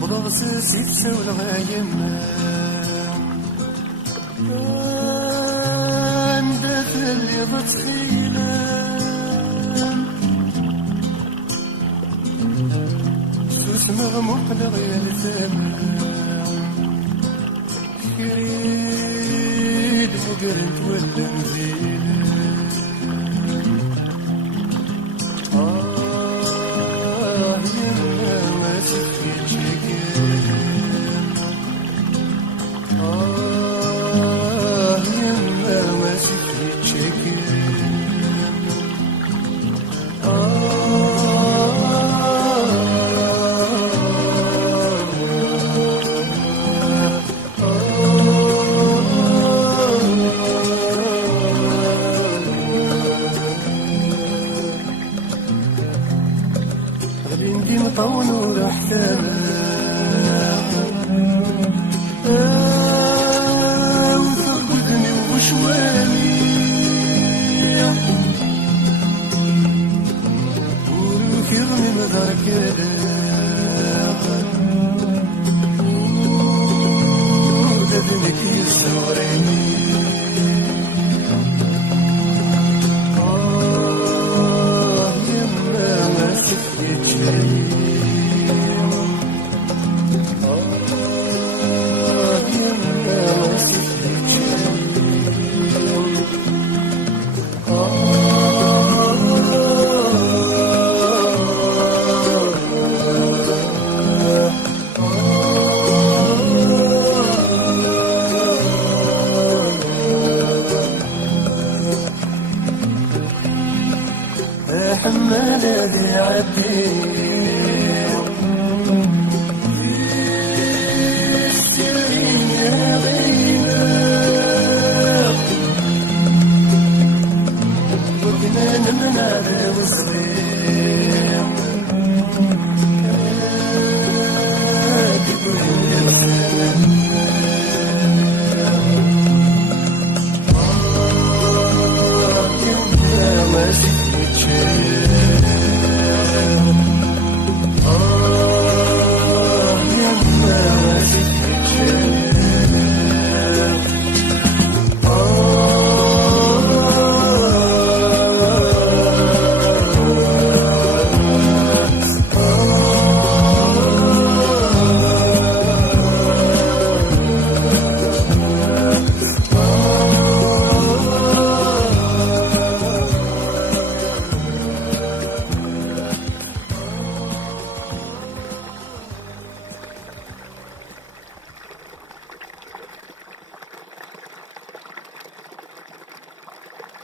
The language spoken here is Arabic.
بضغسس يتسول غايم داخل يبطخيلا سوس مغموق لغير ثمن كريد مقرنت ولا مزيل يما ما سفيت شكل يما ما سفيت شكل غليندي مطون ورحتها وثبتني وشواني وركضني مدار كلام ودفنك يصوريني يما ما سفيت شيء حمال ذي عدين يسترين يا غينا وكنا نمنا ذا وصغير